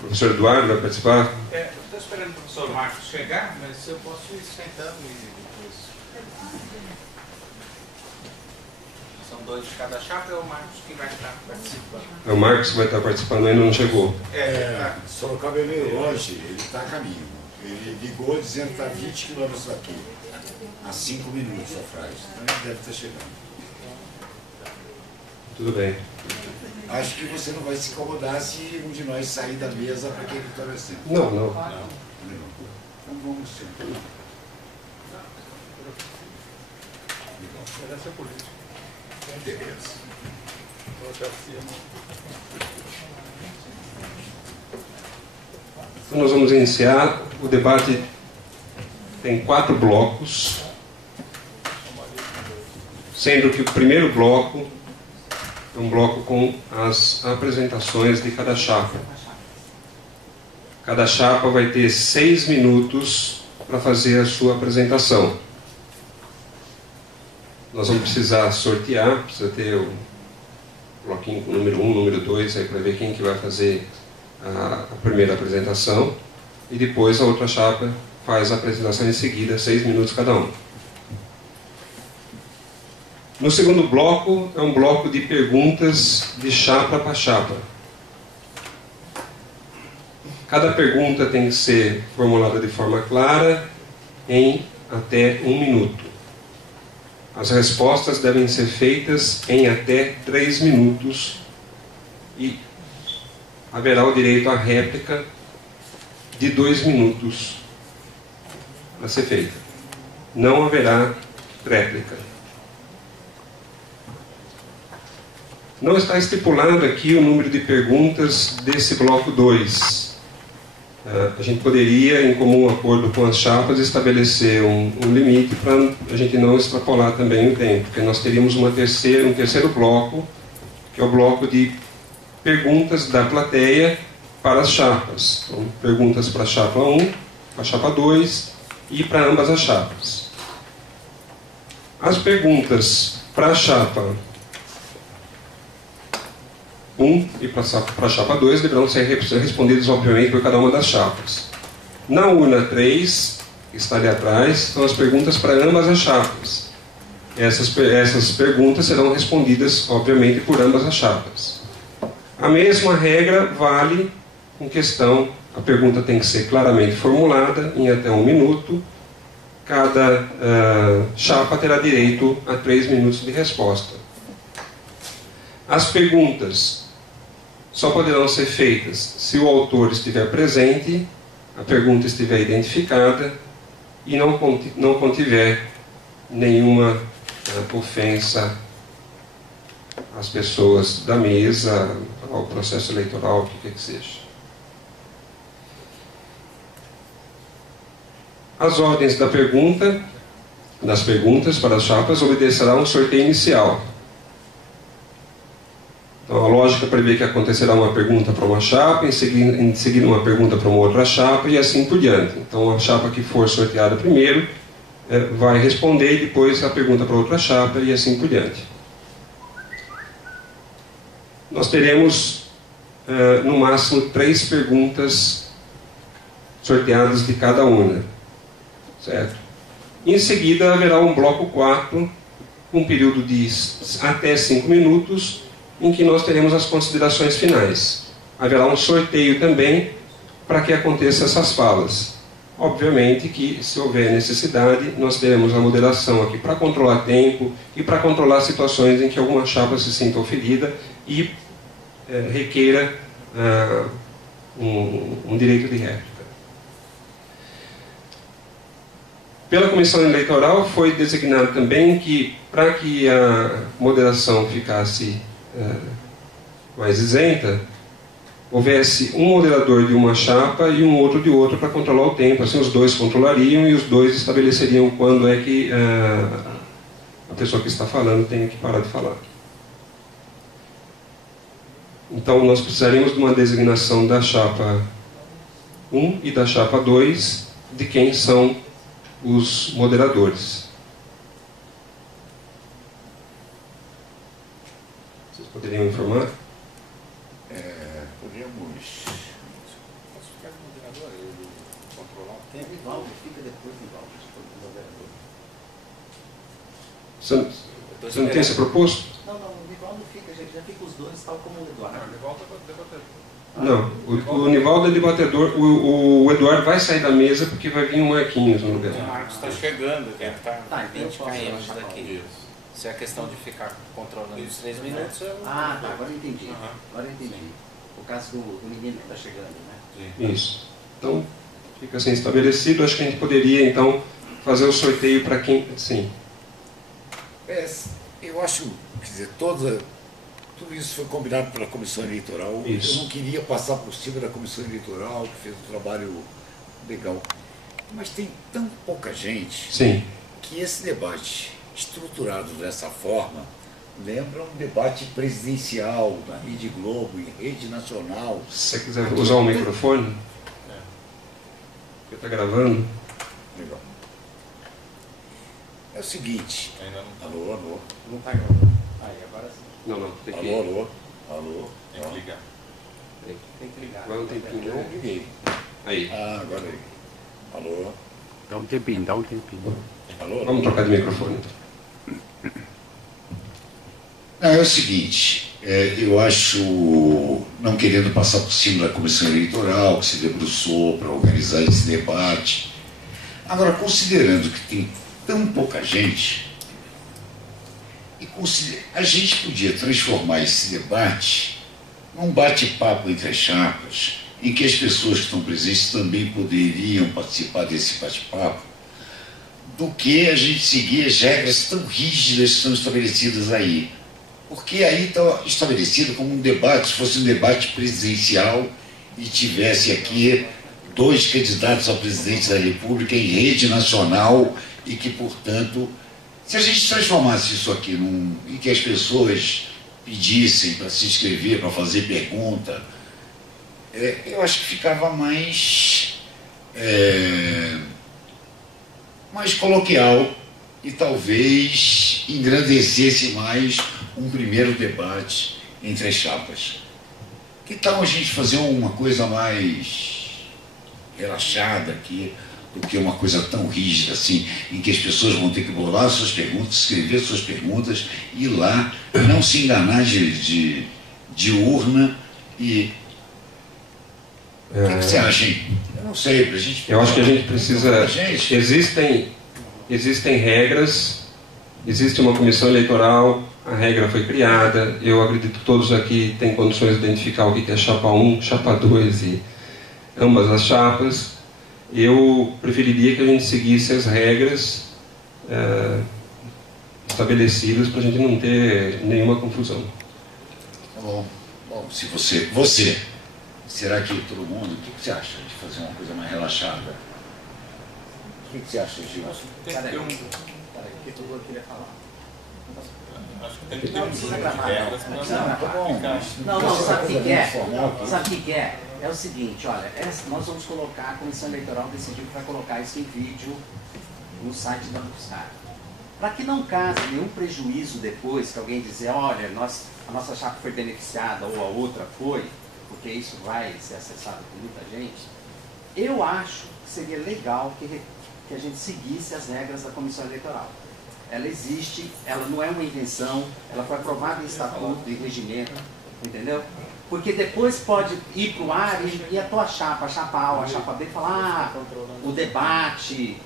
O professor Eduardo vai participar? Estou esperando o professor Marcos chegar, mas eu posso ir sentando e depois... São dois de cada chapa, é o Marcos que vai estar participando. É o Marcos que vai estar participando, ainda não chegou. Sorocaba é meio longe, ele está a caminho. Ele ligou dizendo que está a 20 quilômetros daqui. A 5 minutos atrás. Então ele deve estar chegando. Tudo bem. Acho que você não vai se incomodar se um de nós sair da mesa para quem está torcendo. Não, não. Então vamos sentar. Essa é política. Beleza. Então nós vamos iniciar. O debate tem 4 blocos, sendo que o primeiro bloco é um bloco com as apresentações de cada chapa. Cada chapa vai ter 6 minutos para fazer a sua apresentação. Nós vamos precisar sortear, precisa ter o bloquinho com o número 1, número 2, aí para ver quem que vai fazer a primeira apresentação. E depois a outra chapa faz a apresentação em seguida, 6 minutos cada um. No segundo bloco, é um bloco de perguntas de chapa para chapa. Cada pergunta tem que ser formulada de forma clara em até 1 minuto. As respostas devem ser feitas em até 3 minutos e haverá o direito à réplica de 2 minutos para ser feita. Não haverá réplica. Não está estipulado aqui o número de perguntas desse bloco 2. A gente poderia, em comum acordo com as chapas, estabelecer um limite para a gente não extrapolar também o tempo, porque nós teríamos um terceiro bloco, que é o bloco de perguntas da plateia para as chapas. Então, perguntas para a chapa 1, para a chapa 2 e para ambas as chapas. As perguntas para a chapa 1 e para a chapa 2 deverão ser respondidas, obviamente, por cada uma das chapas. Na urna 3, que está ali atrás, são as perguntas para ambas as chapas. Essas perguntas serão respondidas, obviamente, por ambas as chapas. A mesma regra vale com questão, a pergunta tem que ser claramente formulada, em até 1 minuto. Cada chapa terá direito a 3 minutos de resposta. As perguntas só poderão ser feitas se o autor estiver presente, a pergunta estiver identificada e não contiver nenhuma ofensa às pessoas da mesa, ao processo eleitoral, o que quer que seja. As ordens das perguntas para as chapas obedecerá um sorteio inicial. Então, a lógica prevê que acontecerá uma pergunta para uma chapa, em seguida uma pergunta para uma outra chapa e assim por diante. Então, a chapa que for sorteada primeiro vai responder e depois a pergunta para outra chapa e assim por diante. Nós teremos, no máximo, 3 perguntas sorteadas de cada urna. Certo? Em seguida, haverá um bloco 4, com um período de até 5 minutos, em que nós teremos as considerações finais. Haverá um sorteio também para que aconteçam essas falas. Obviamente que, se houver necessidade, nós teremos a moderação aqui para controlar tempo e para controlar situações em que alguma chapa se sinta ofendida e requeira um direito de réplica. Pela Comissão Eleitoral foi designado também que, para que a moderação ficasse mais isenta, houvesse um moderador de uma chapa e um outro de outra para controlar o tempo. Assim, os dois controlariam e os dois estabeleceriam quando é que a pessoa que está falando tem que parar de falar. Então, nós precisaríamos de uma designação da chapa 1 e da chapa 2 de quem são os moderadores. Vocês poderiam informar? Podemos pega o moderador, ele controlar o Tem tempo. Nivaldo, fica depois Nivaldo, do vereador. Você não tem esse proposto? Não, o Nivaldo fica, já fica os dois, tal como o Eduardo. Não, ele volta para debater. Não, o Nivaldo é debatedor, o Eduardo vai sair da mesa porque vai vir um Marquinhos no lugar. O Marcos está chegando, deve estar Tá, então eu 20 posso km achar daqui. Se é questão de ficar controlando os 3 minutos, eu... Ah, tá, agora eu entendi. Aham. Agora eu entendi. O caso do menino que está chegando, né? Isso. Então, fica assim estabelecido. Acho que a gente poderia, então, fazer o sorteio para quem... Sim. Eu acho, quer dizer, tudo isso foi combinado pela Comissão Eleitoral. Isso. Eu não queria passar por cima da Comissão Eleitoral, que fez um trabalho legal. Mas tem tão pouca gente Sim. que esse debate estruturado dessa forma lembra um debate presidencial na Rede Globo, em rede nacional. Se você quiser usar o microfone, porque está gravando. Legal. É o seguinte. Ainda não Alô. Não está gravando. Aí, agora sim. Não, tem que... Alô. tem que ligar. Tem que ligar. Agora um tempinho, Eu né? liguei. Aí. Ah, agora aí. Alô. Dá um tempinho. Alô. Vamos trocar de microfone. Não, é o seguinte, eu acho, não querendo passar por cima da Comissão Eleitoral, que se debruçou para organizar esse debate, agora, considerando que tem tão pouca gente, a gente podia transformar esse debate num bate-papo entre as chapas, em que as pessoas que estão presentes também poderiam participar desse bate-papo, do que a gente seguir as regras tão rígidas que estão estabelecidas aí. Porque aí está estabelecido como um debate, se fosse um debate presidencial e tivesse aqui 2 candidatos a presidente da República em rede nacional e que, portanto, se a gente transformasse isso aqui e que as pessoas pedissem para se inscrever, para fazer pergunta, eu acho que ficava mais coloquial e talvez engrandecesse mais um primeiro debate entre as chapas. Que tal a gente fazer uma coisa mais relaxada aqui, do que uma coisa tão rígida assim, em que as pessoas vão ter que bolar suas perguntas, escrever suas perguntas, ir lá, não se enganar de urna e... O que você acha, hein? Eu não sei, pra gente... Eu acho que a gente precisa... Gente. Existem regras, existe uma comissão eleitoral, a regra foi criada, eu acredito que todos aqui têm condições de identificar o que é chapa 1, chapa 2 e ambas as chapas. Eu preferiria que a gente seguisse as regras estabelecidas para a gente não ter nenhuma confusão. Tá bom. Bom, se você, será que todo mundo, o que você acha de fazer uma coisa mais relaxada? O que você acha, Gil? Tem que ter um... Peraí, que eu queria falar. Acho que tem que ter um Não precisa grupo de gravar, regras não. para Tá bom. aplicar. Não, sabe o que é? Informal aqui. Sabe o que é? É o seguinte, olha, nós vamos colocar, a Comissão Eleitoral decidiu que vai colocar isso em vídeo no site da UFSCar. Para que não cause nenhum prejuízo depois, que alguém dizer, olha, a nossa chapa foi beneficiada ou a outra foi, porque isso vai ser acessado por muita gente, eu acho que seria legal que a gente seguisse as regras da Comissão Eleitoral. Ela existe, ela não é uma invenção, ela foi aprovada em estatuto, em regimento, entendeu? Porque depois pode ir para o ar e a tua chapa, a chapa A ou a chapa B, falar, o debate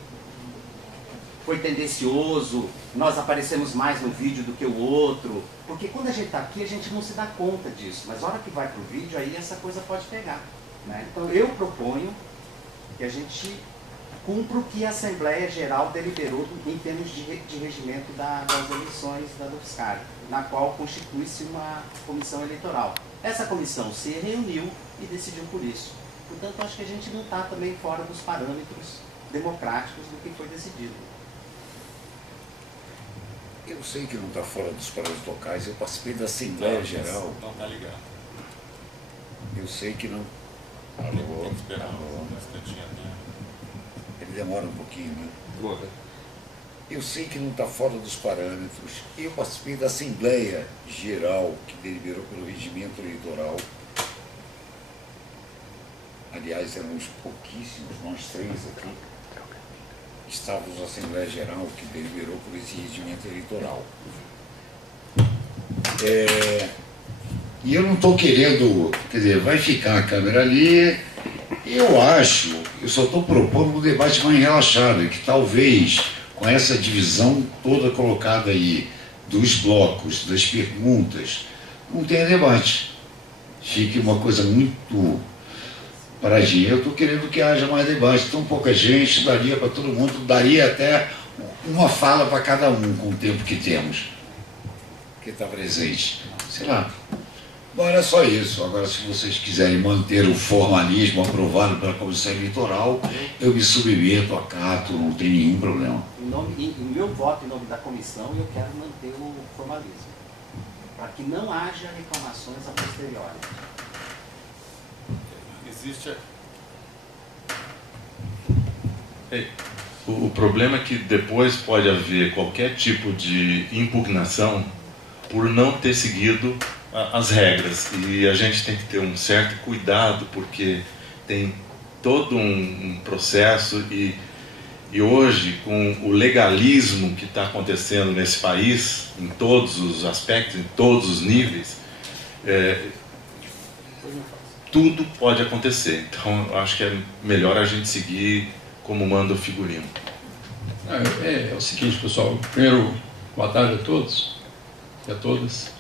foi tendencioso, nós aparecemos mais no vídeo do que o outro. Porque quando a gente está aqui, a gente não se dá conta disso. Mas a hora que vai para o vídeo, aí essa coisa pode pegar, né? Então eu proponho que a gente cumpra o que a Assembleia Geral deliberou em termos de regimento das eleições da UFSCar, na qual constitui-se uma comissão eleitoral. Essa comissão se reuniu e decidiu por isso. Portanto, acho que a gente não está também fora dos parâmetros democráticos do que foi decidido. Eu sei que não está fora dos parâmetros locais, eu participei da Assembleia Geral. Não está ligado. Eu sei que não... Tem Alô? que esperar Alô? um instantinho até. Ele demora um pouquinho, né? Boa. Eu sei que não está fora dos parâmetros. Eu participei da Assembleia Geral, que deliberou pelo regimento eleitoral, aliás, éramos pouquíssimos, nós três aqui, estávamos na Assembleia Geral que deliberou por esse regimento eleitoral. E eu não estou querendo, quer dizer, vai ficar a câmera ali, eu só estou propondo um debate mais relaxado, que talvez, com essa divisão toda colocada aí, dos blocos, das perguntas, não tenha debate. Fique uma coisa muito paradinha. Eu estou querendo que haja mais debate, tão pouca gente, daria para todo mundo, daria até uma fala para cada um, com o tempo que temos, que está presente. Sei lá. Bom, era só isso. Agora, se vocês quiserem manter o formalismo aprovado pela Comissão Eleitoral, eu me submeto, acato, não tem nenhum problema. Em meu voto, em nome da comissão, eu quero manter o formalismo, para que não haja reclamações a posteriori. Existe... O problema é que depois pode haver qualquer tipo de impugnação por não ter seguido as regras, e a gente tem que ter um certo cuidado, porque tem todo um processo, e hoje, com o legalismo que está acontecendo nesse país, em todos os aspectos, em todos os níveis, tudo pode acontecer. Então, eu acho que é melhor a gente seguir como manda o figurino. É o seguinte, pessoal. Primeiro, boa tarde a todos e a todas.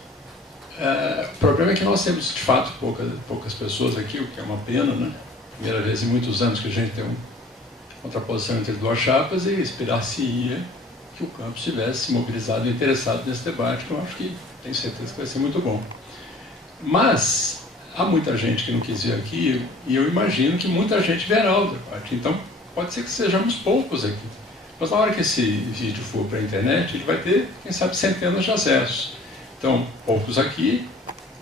O problema é que nós temos, de fato, poucas pessoas aqui, o que é uma pena, né? Primeira vez em muitos anos que a gente tem uma contraposição entre duas chapas, e esperar-se-ia que o campus estivesse mobilizado e interessado nesse debate, que eu acho que tenho certeza que vai ser muito bom. Mas há muita gente que não quis vir aqui, e eu imagino que muita gente verá o debate. Então, pode ser que sejamos poucos aqui. Mas na hora que esse vídeo for para a internet, ele vai ter, quem sabe, centenas de acessos. Então, poucos aqui,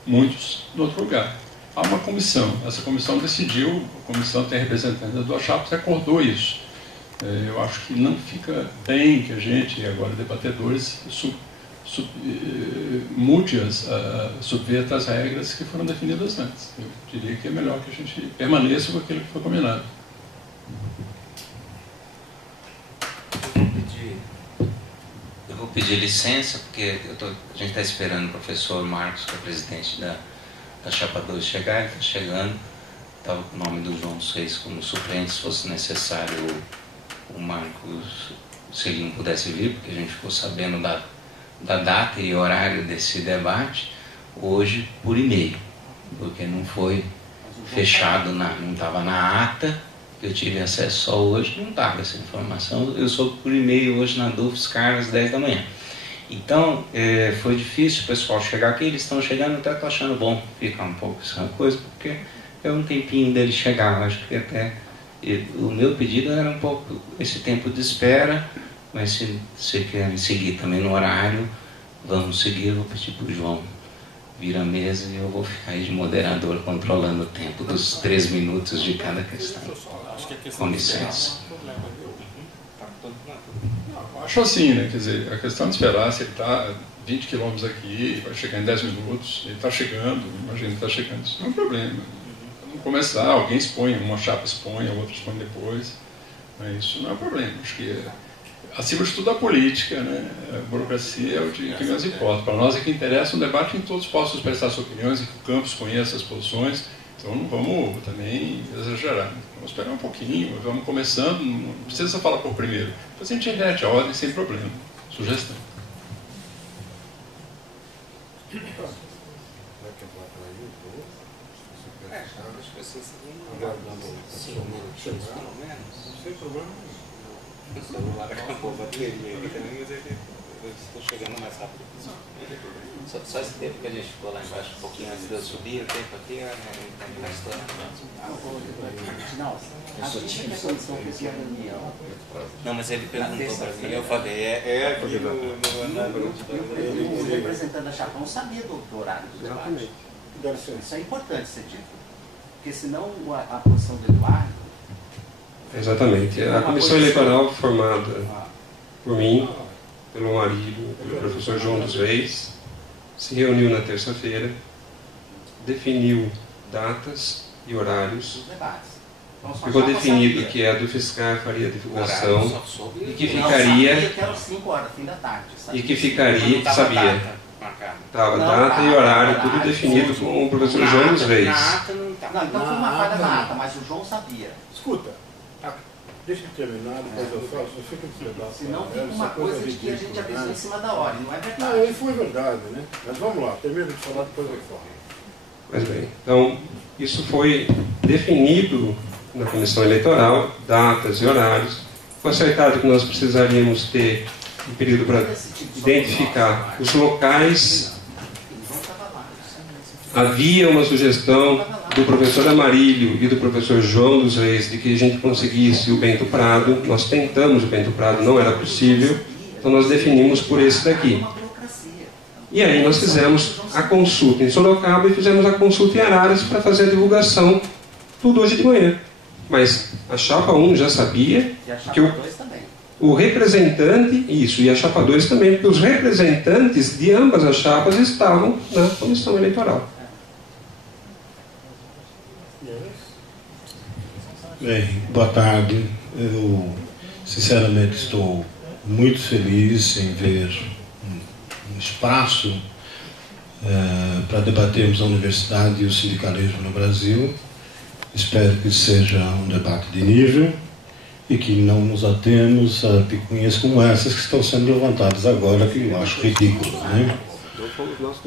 muitos no outro lugar. Há uma comissão. Essa comissão decidiu, a comissão tem representante das duas chapas e acordou isso. Eu acho que não fica bem que a gente, agora debatedores, subverta as regras que foram definidas antes. Eu diria que é melhor que a gente permaneça com aquilo que foi combinado. Eu vou pedir licença, porque a gente está esperando o professor Marcos, que é presidente da Chapa 2, chegar. Ele está chegando. Estava com o nome do João 6 como suplente, se fosse necessário o Marcos, se ele não pudesse vir, porque a gente ficou sabendo da data e horário desse debate hoje por e-mail, porque não foi fechado, não estava na ata. Eu tive acesso só hoje, não estava essa informação. Eu soube por e-mail hoje na Dufs Carlos, 10 da manhã. Então, foi difícil o pessoal chegar aqui. Eles estão chegando, até estou achando bom ficar um pouco essa coisa, porque é um tempinho dele chegar. Eu acho que até o meu pedido era um pouco esse tempo de espera, mas se você quer seguir também no horário, vamos seguir. Eu vou pedir para o João vir à mesa e eu vou ficar aí de moderador, controlando o tempo dos 3 minutos de cada questão. Com licença. Acho assim, né? Quer dizer, a questão de esperar, se ele está 20 quilômetros aqui, vai chegar em 10 minutos, ele está chegando, imagina ele está chegando, isso não é um problema. Vamos começar, alguém expõe, uma chapa expõe, a outra expõe depois, mas isso não é um problema. Acho que, acima de tudo, a política, né? A burocracia é o que menos importa. Para nós é que interessa um debate em que todos possam expressar suas opiniões, em que o campus conheça as posições. Então não vamos também exagerar. Vamos esperar um pouquinho, vamos começando, não precisa falar por primeiro. Depois a gente inverte a ordem sem problema. Sugestão. Sem problema nenhum. O celular acabou a bateria aqui também, mas eu estou chegando mais rápido. Só esse tempo que a gente ficou lá embaixo, um pouquinho antes de eu subir, o tempo aqui, está estourando. Não, mas ele perguntou para mim, eu falei, aqui no grupo. O representante da Chapa não sabia do horário do debate. Isso é importante ser dito, porque senão a posição do Eduardo... Exatamente. A comissão eleitoral formada por mim, pelo marido, pelo professor João dos Reis, se reuniu na terça-feira, definiu datas e horários ficou definido que a do fiscal faria a divulgação Só soube e que Não, ficaria... sabia que eram 5 horas, fim da tarde. Sabia. E que ficaria... Não tava Sabia. data marcada. Estava Não, data tá, e horário, horário, tudo definido com o professor Na João ata- dos Reis. Na ata não tá. Não, então foi uma falha na ata, mas o João sabia. Escuta, deixa eu terminar, depois eu faço, eu fico com pedaço. Senão fica uma coisa de que a gente avisou em cima da hora, e não é Não, verdade. aí foi verdade, né? Mas vamos lá, termina de falar, depois eu falo. Pois bem, então isso foi definido na comissão eleitoral, datas e horários. Foi acertado que nós precisaríamos ter um período para identificar os locais. Havia uma sugestão do professor Amarílio e do professor João dos Reis de que a gente conseguisse o Bento Prado. Nós tentamos o Bento Prado, não era possível, então nós definimos por esse daqui. E aí nós fizemos a consulta em Sorocaba e fizemos a consulta em Araras para fazer a divulgação tudo hoje de manhã. Mas a chapa 1 já sabia E a chapa que 2 também. o representante, isso, e a chapa 2 também, porque os representantes de ambas as chapas estavam na comissão eleitoral. Bem, boa tarde. Eu, sinceramente, estou muito feliz em ver um espaço para debatermos a universidade e o sindicalismo no Brasil. Espero que seja um debate de nível e que não nos atemos a picuinhas como essas que estão sendo levantadas agora, que eu acho ridículo, né?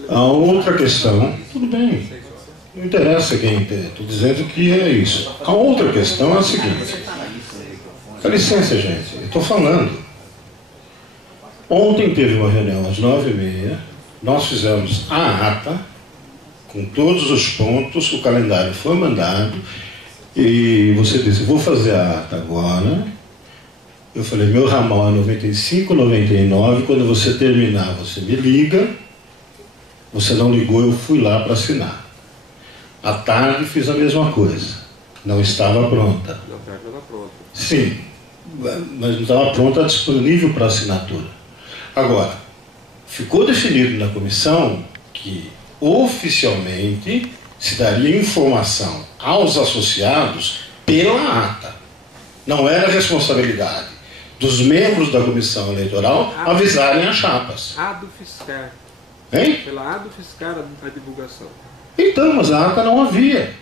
A outra questão, tudo bem, não interessa quem tem, estou dizendo que é isso. A outra questão é a seguinte, dá licença, gente, eu estou falando. Ontem teve uma reunião às 9h30, nós fizemos a ata, com todos os pontos, o calendário foi mandado, e você disse, vou fazer a ata agora. Eu falei, meu ramal é 95,99, quando você terminar, você me liga. Você não ligou, eu fui lá para assinar. À tarde fiz a mesma coisa. Não estava pronta. Na tarde estava pronta. Sim, mas não estava pronta, disponível para assinatura. Agora, ficou definido na comissão que oficialmente se daria informação aos associados pela ata. Não era responsabilidade dos membros da comissão eleitoral avisarem as chapas. A do fiscal. Hein? Pela A do fiscal a divulgação. Então, mas a ata não havia.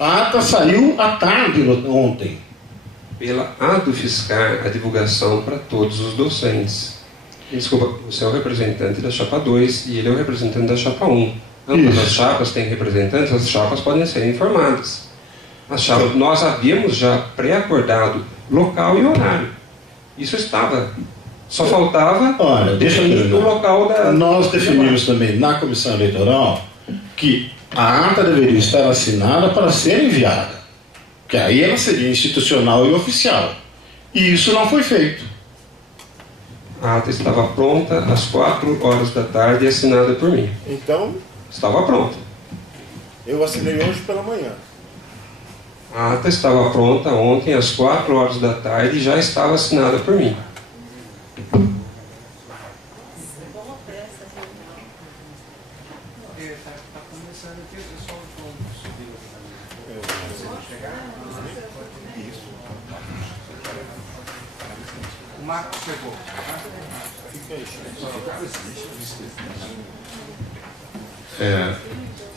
A ata saiu à tarde ontem. Pela A do fiscal a divulgação para todos os docentes. Desculpa, você é o representante da chapa 2 e ele é o representante da chapa 1. Ambas as chapas têm representantes, as chapas podem ser informadas. As chapas, nós havíamos já pré-acordado local e horário. Isso estava. Só faltava definir o local da... Nós definimos também na comissão eleitoral que a ata deveria estar assinada para ser enviada. Que aí ela seria institucional e oficial. E isso não foi feito. A ata estava pronta às 4 horas da tarde e assinada por mim. Então, Estava pronta. eu assinei hoje pela manhã. A ata estava pronta ontem às 4 horas da tarde e já estava assinada por mim. O Marcos chegou.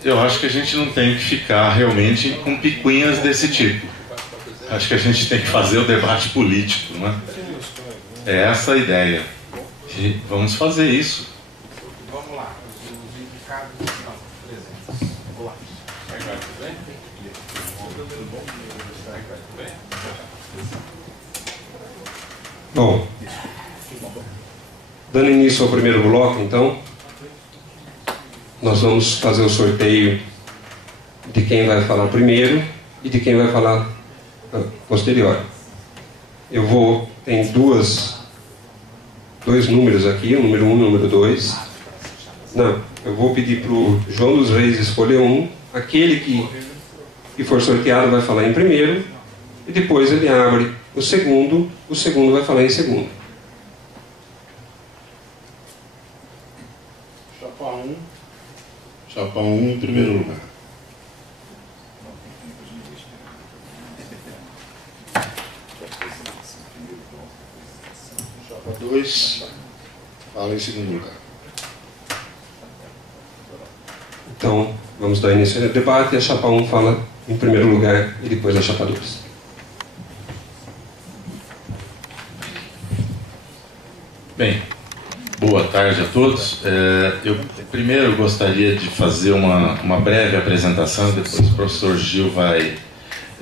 Eu acho que a gente não tem que ficar realmente com picuinhas desse tipo. Acho que a gente tem que fazer o debate político, não é? É essa a ideia. E vamos fazer isso. Vamos lá. Os indicados estão presentes. Vamos lá. Tudo bem? Bom, dando início ao primeiro bloco, então, nós vamos fazer o sorteio de quem vai falar primeiro e de quem vai falar posterior. Tem dois números aqui, o número 1 e o número 2. Não, eu vou pedir para o João dos Reis escolher um. Aquele que for sorteado vai falar em primeiro e depois ele abre o segundo vai falar em segundo. Chapa 1 em primeiro lugar. Chapa 2 fala em segundo lugar. Então, vamos dar início ao debate. A chapa 1 fala em primeiro lugar e depois a chapa 2. Bem, boa tarde a todos. Eu primeiro gostaria de fazer uma breve apresentação, depois o professor Gil vai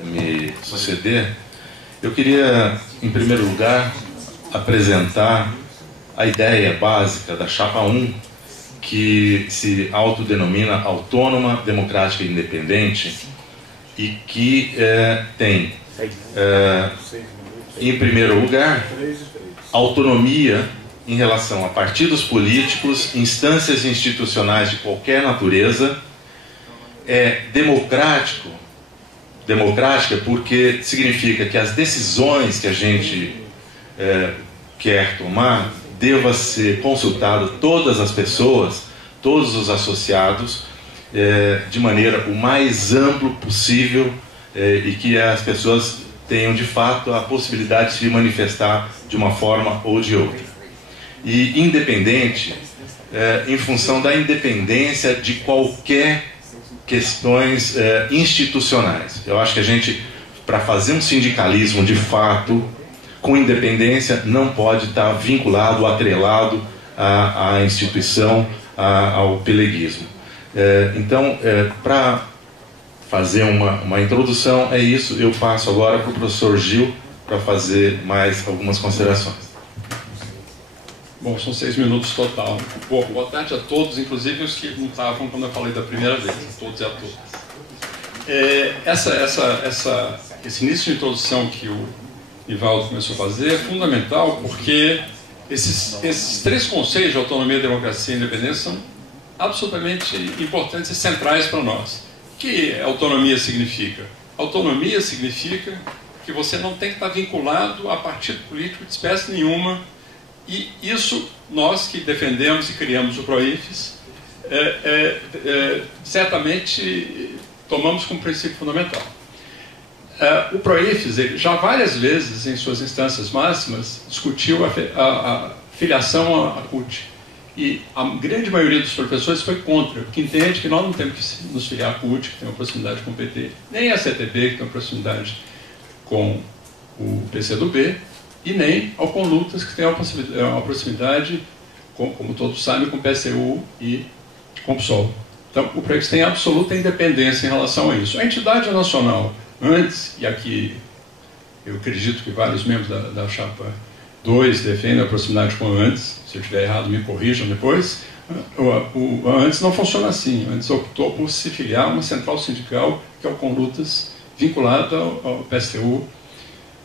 me suceder. Eu queria, em primeiro lugar, apresentar a ideia básica da chapa 1, que se autodenomina Autônoma, Democrática e Independente, e que tem, em primeiro lugar, autonomia em relação a partidos políticos, instâncias institucionais de qualquer natureza, democrática porque significa que as decisões que a gente quer tomar deva ser consultado todas as pessoas, todos os associados, de maneira o mais amplo possível, e que as pessoas tenham de fato a possibilidade de se manifestar de uma forma ou de outra. E independente, em função da independência de qualquer questões institucionais. Eu acho que a gente, para fazer um sindicalismo de fato, com independência, não pode estar vinculado, atrelado à instituição, ao peleguismo. Então, para fazer uma introdução, é isso. Eu passo agora para o professor Gil para fazer mais algumas considerações. Bom, são 6 minutos total. Boa tarde a todos, inclusive os que não estavam quando eu falei da primeira vez, a todos e a todas. Esse início de introdução que o Nivaldo começou a fazer é fundamental, porque esses 3 conceitos de autonomia, democracia e independência são absolutamente importantes e centrais para nós. O que autonomia significa? Autonomia significa que você não tem que estar vinculado a partido político de espécie nenhuma. E isso, nós que defendemos e criamos o PROIFES, certamente tomamos como princípio fundamental. O PROIFES, já várias vezes, em suas instâncias máximas, discutiu a filiação à CUT. E a grande maioria dos professores foi contra, porque entende que nós não temos que nos filiar à CUT, que tem uma proximidade com o PT, nem a CTB, que tem uma proximidade com o PCdoB, e nem ao Conlutas, que tem uma proximidade, como todos sabem, com o PSU e com o PSOL. Então, o PROIFES tem absoluta independência em relação a isso. A entidade nacional, antes, e aqui eu acredito que vários membros da chapa 2 defendem a proximidade com o antes, se eu estiver errado me corrijam depois, o antes não funciona assim. O antes optou por se filiar a uma central sindical, que é o Conlutas, vinculado ao PSU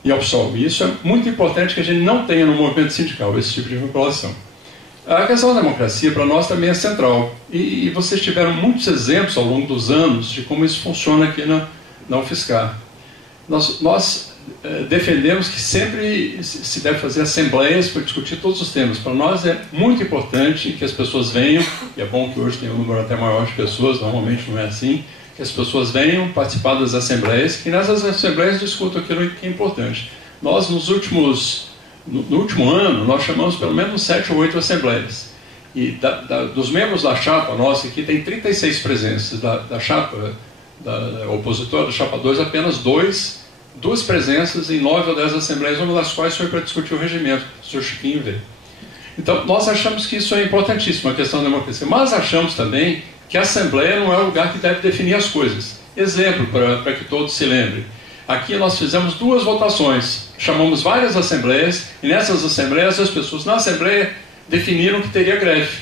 e ao PSOL. E isso é muito importante que a gente não tenha no movimento sindical, esse tipo de vinculação. A questão da democracia, para nós, também é central. E vocês tiveram muitos exemplos ao longo dos anos de como isso funciona aqui na UFSCar. Nós defendemos que sempre se deve fazer assembleias para discutir todos os temas. Para nós é muito importante que as pessoas venham, e é bom que hoje tem um número até maior de pessoas, normalmente não é assim, que as pessoas venham participar das assembleias, que nessas assembleias discutam aquilo que é importante. Nós, no último ano, nós chamamos pelo menos 7 ou 8 assembleias. E dos membros da chapa nossa aqui, tem 36 presenças. Da chapa, da opositora, da chapa 2, apenas 2 presenças em 9 ou 10 assembleias, uma das quais foi para discutir o regimento, o senhor Chiquinho veio. Então, nós achamos que isso é importantíssimo, a questão da democracia. Mas achamos também que a Assembleia não é o lugar que deve definir as coisas. Exemplo, para que todos se lembrem. Aqui nós fizemos 2 votações, chamamos várias assembleias, e nessas assembleias as pessoas na Assembleia definiram que teria greve.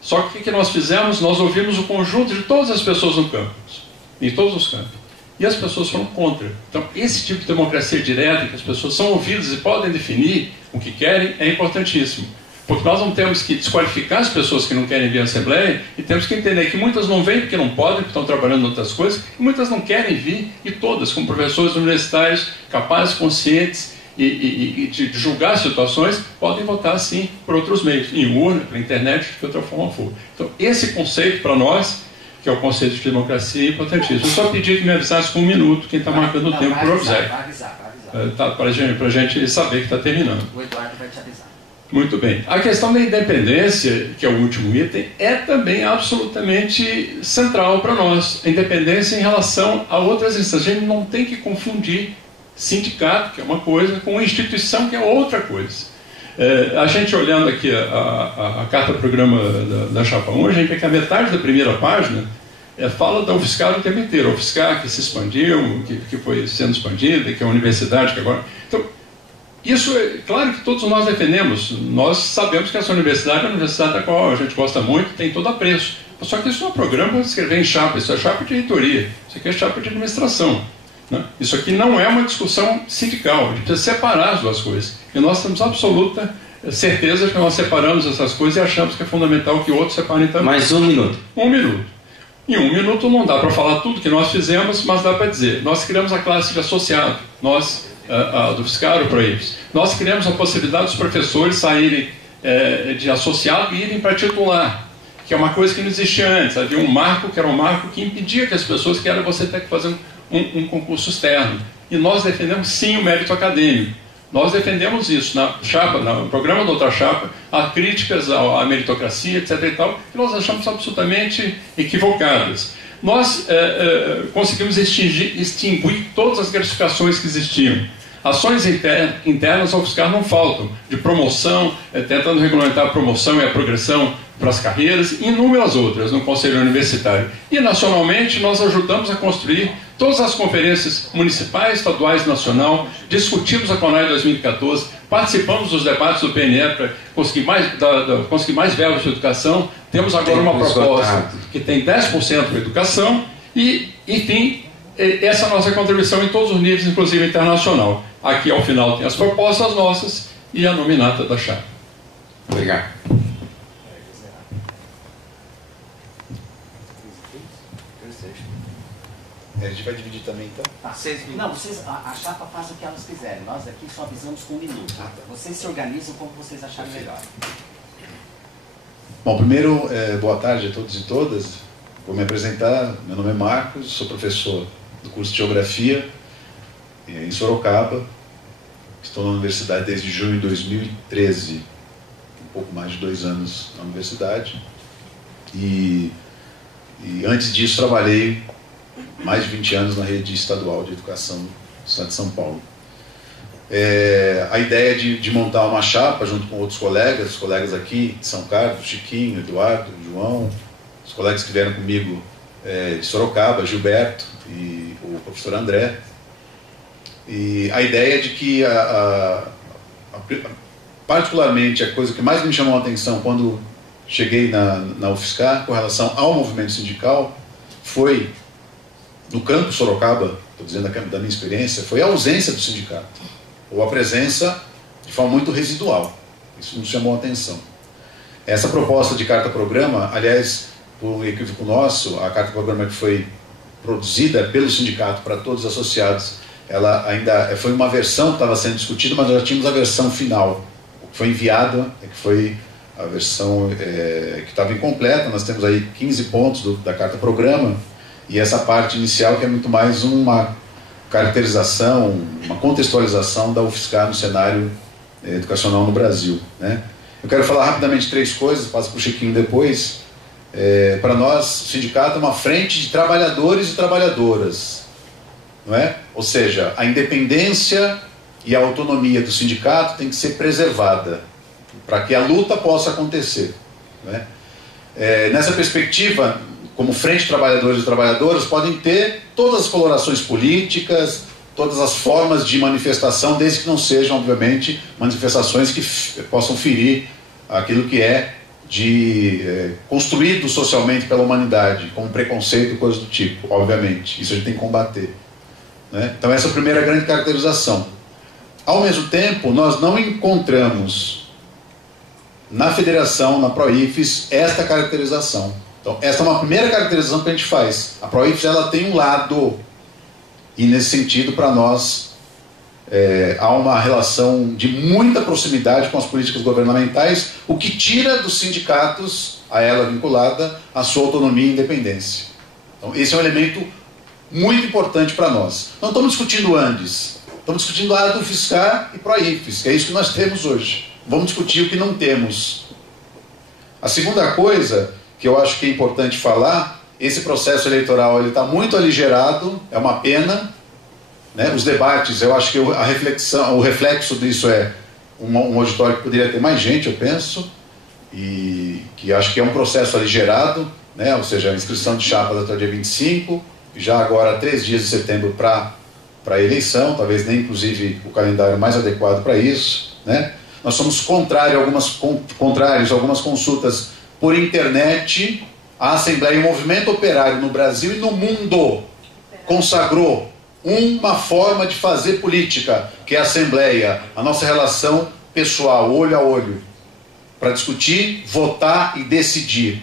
Só que o que nós fizemos? Nós ouvimos o conjunto de todas as pessoas no campus, em todos os campos. E as pessoas foram contra. Então, esse tipo de democracia direta, que as pessoas são ouvidas e podem definir o que querem, é importantíssimo. Porque nós não temos que desqualificar as pessoas que não querem vir à Assembleia, e temos que entender que muitas não vêm porque não podem, porque estão trabalhando em outras coisas, e muitas não querem vir, e todas, como professores universitários, capazes, conscientes e de julgar situações, podem votar sim por outros meios, em urna, pela internet, de que outra forma for. Então, esse conceito para nós, que é o conceito de democracia, é importantíssimo. Eu só pedi que me avisasse com 1 minuto, quem está marcando o tempo por obséquio. Vai avisar. Para a gente saber que está terminando. O Eduardo vai te avisar. Muito bem. A questão da independência, que é o último item, é também absolutamente central para nós. A independência em relação a outras instâncias. A gente não tem que confundir sindicato, que é uma coisa, com instituição, que é outra coisa. A gente olhando aqui a carta-programa da Chapa 1, a gente vê que a metade da primeira página fala da UFSCar o tempo inteiro. A UFSCar que se expandiu, que foi sendo expandida, que é a universidade que agora... Então, isso é claro que todos nós defendemos. Nós sabemos que essa universidade é uma universidade da qual a gente gosta muito, tem todo apreço. Só que isso não é programa para escrever em chapa, isso é chapa de reitoria, isso aqui é chapa de administração. Né? Isso aqui não é uma discussão sindical, a gente precisa separar as duas coisas. E nós temos absoluta certeza que nós separamos essas coisas e achamos que é fundamental que outros separem também. Mais 1 minuto. 1 minuto. Em 1 minuto não dá para falar tudo que nós fizemos, mas dá para dizer. Nós criamos a classe de associado, nós, do UFSCar, o PROIFES. Nós criamos a possibilidade dos professores saírem de associado e irem para titular, que é uma coisa que não existia antes. Havia um marco, que era um marco que impedia que as pessoas, que era você ter que fazer um concurso externo. E nós defendemos sim o mérito acadêmico. Nós defendemos isso na chapa, no programa da outra chapa, há críticas à meritocracia, etc. e tal, que nós achamos absolutamente equivocadas. Nós conseguimos extinguir todas as gratificações que existiam. Ações internas ao UFSCar não faltam, de promoção, tentando regulamentar a promoção e a progressão para as carreiras, e inúmeras outras no Conselho Universitário. E nacionalmente nós ajudamos a construir todas as conferências municipais, estaduais e nacional, discutimos a CONAI 2014, participamos dos debates do PNE para conseguir mais verbas para a educação, temos agora uma proposta que tem 10% para a educação, e, enfim, essa é a nossa contribuição em todos os níveis, inclusive internacional. Aqui ao final tem as propostas nossas e a nominata da chapa. Obrigado. A gente vai dividir também, então? Tá. Não, a chapa faz o que elas quiserem. Nós aqui só avisamos com 1 minuto. Vocês se organizam como vocês acharem melhor. Bom, primeiro, boa tarde a todos e todas. Vou me apresentar. Meu nome é Marcos, sou professor do curso de Geografia em Sorocaba. Estou na universidade desde junho de 2013. Um pouco mais de 2 anos na universidade. E antes disso trabalhei mais de 20 anos na rede estadual de educação do estado de São Paulo. A ideia de montar uma chapa junto com outros colegas, os colegas aqui de São Carlos, Chiquinho, Eduardo, João, os colegas que vieram comigo de Sorocaba, Gilberto e o professor André. E a ideia de que, particularmente, a coisa que mais me chamou a atenção quando cheguei na UFSCar com relação ao movimento sindical foi, no campo Sorocaba, estou dizendo da minha experiência, foi a ausência do sindicato, ou a presença de forma muito residual. Isso nos chamou a atenção. Essa proposta de carta-programa, aliás, por um equívoco nosso, a carta-programa que foi produzida pelo sindicato para todos os associados, ela ainda foi uma versão que estava sendo discutida, mas nós já tínhamos a versão final, que foi enviada, que foi a versão que estava incompleta. Nós temos aí 15 pontos da carta-programa, e essa parte inicial que é muito mais uma caracterização, uma contextualização da UFSCar no cenário educacional no Brasil, né? Eu quero falar rapidamente 3 coisas, passo para o Chiquinho depois. Para nós, o sindicato é uma frente de trabalhadores e trabalhadoras, não é? Ou seja, a independência e a autonomia do sindicato tem que ser preservada para que a luta possa acontecer, não é? Nessa perspectiva, como frente de trabalhadores e trabalhadoras, podem ter todas as colorações políticas, todas as formas de manifestação, desde que não sejam, obviamente, manifestações que possam ferir aquilo que é construído socialmente pela humanidade, como preconceito e coisas do tipo, obviamente. Isso a gente tem que combater, né? Então essa é a primeira grande caracterização. Ao mesmo tempo, nós não encontramos na federação, na PROIFES, esta caracterização. Então, esta é uma primeira caracterização que a gente faz. A PROIFES, ela tem um lado, e nesse sentido, para nós, há uma relação de muita proximidade com as políticas governamentais, o que tira dos sindicatos, a ela vinculada, a sua autonomia e independência. Então, esse é um elemento muito importante para nós. Não estamos discutindo Andes, estamos discutindo a do UFSCar e PROIFES, que é isso que nós temos hoje, vamos discutir o que não temos. A segunda coisa que eu acho que é importante falar, esse processo eleitoral ele está muito aligerado, é uma pena, né? Os debates, eu acho que a reflexão, o reflexo disso é um auditório que poderia ter mais gente, eu penso, e que acho que é um processo aligerado, né? Ou seja, a inscrição de chapa até o dia 25, e já agora 3 dias de setembro para a eleição, talvez nem inclusive o calendário mais adequado para isso, né? Nós somos contrários a algumas consultas por internet. A Assembleia e o movimento operário no Brasil e no mundo consagrou uma forma de fazer política, que é a Assembleia, a nossa relação pessoal, olho a olho, para discutir, votar e decidir.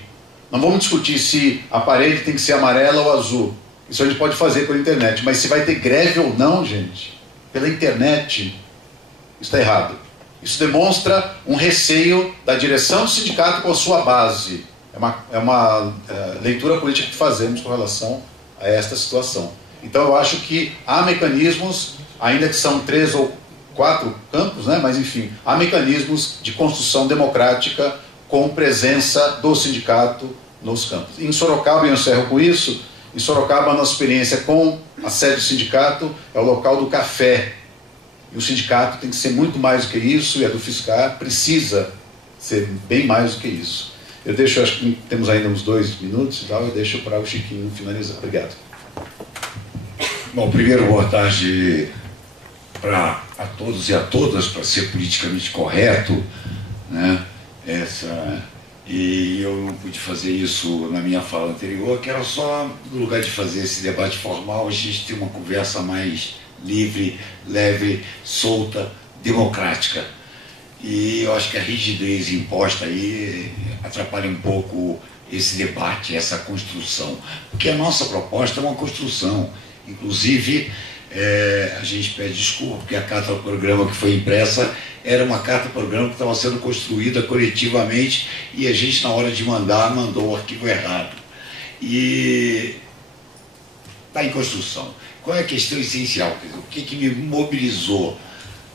Não vamos discutir se a parede tem que ser amarela ou azul. Isso a gente pode fazer pela internet, mas se vai ter greve ou não, gente, pela internet, isso está errado. Isso demonstra um receio da direção do sindicato com a sua base. É uma leitura política que fazemos com relação a esta situação. Então eu acho que há mecanismos, ainda que são 3 ou 4 campos, né? Mas enfim, há mecanismos de construção democrática com presença do sindicato nos campos. Em Sorocaba, e eu encerro com isso, em Sorocaba a nossa experiência com a sede do sindicato é o local do café. E o sindicato tem que ser muito mais do que isso, e a do Fiscar precisa ser bem mais do que isso. Eu deixo, acho que temos ainda uns 2 minutos e tal, eu deixo para o Chiquinho finalizar. Obrigado. Bom, primeiro, boa tarde a todos e a todas, para ser politicamente correto, né? E eu não pude fazer isso na minha fala anterior, que era só, no lugar de fazer esse debate formal, a gente ter uma conversa mais livre, leve, solta, democrática. E eu acho que a rigidez imposta aí atrapalha um pouco esse debate, essa construção. Porque a nossa proposta é uma construção. Inclusive, a gente pede desculpa, porque a carta-programa que foi impressa era uma carta-programa que estava sendo construída coletivamente e a gente, na hora de mandou o arquivo errado. E está em construção. Qual é a questão essencial? O que me mobilizou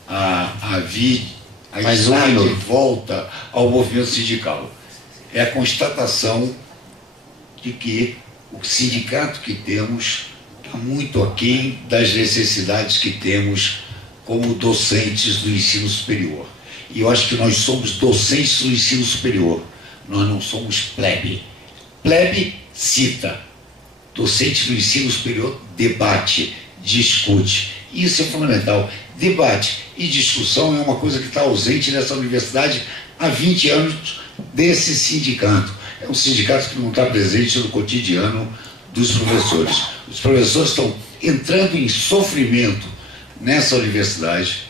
a vir a estar de volta ao movimento sindical? É a constatação de que o sindicato que temos está muito aquém das necessidades que temos como docentes do ensino superior. E eu acho que nós somos docentes do ensino superior, nós não somos plebe. Plebe cita, docente do ensino superior debate, discute. Isso é fundamental. Debate e discussão é uma coisa que está ausente nessa universidade há 20 anos desse sindicato. É um sindicato que não está presente no cotidiano dos professores. Os professores estão entrando em sofrimento nessa universidade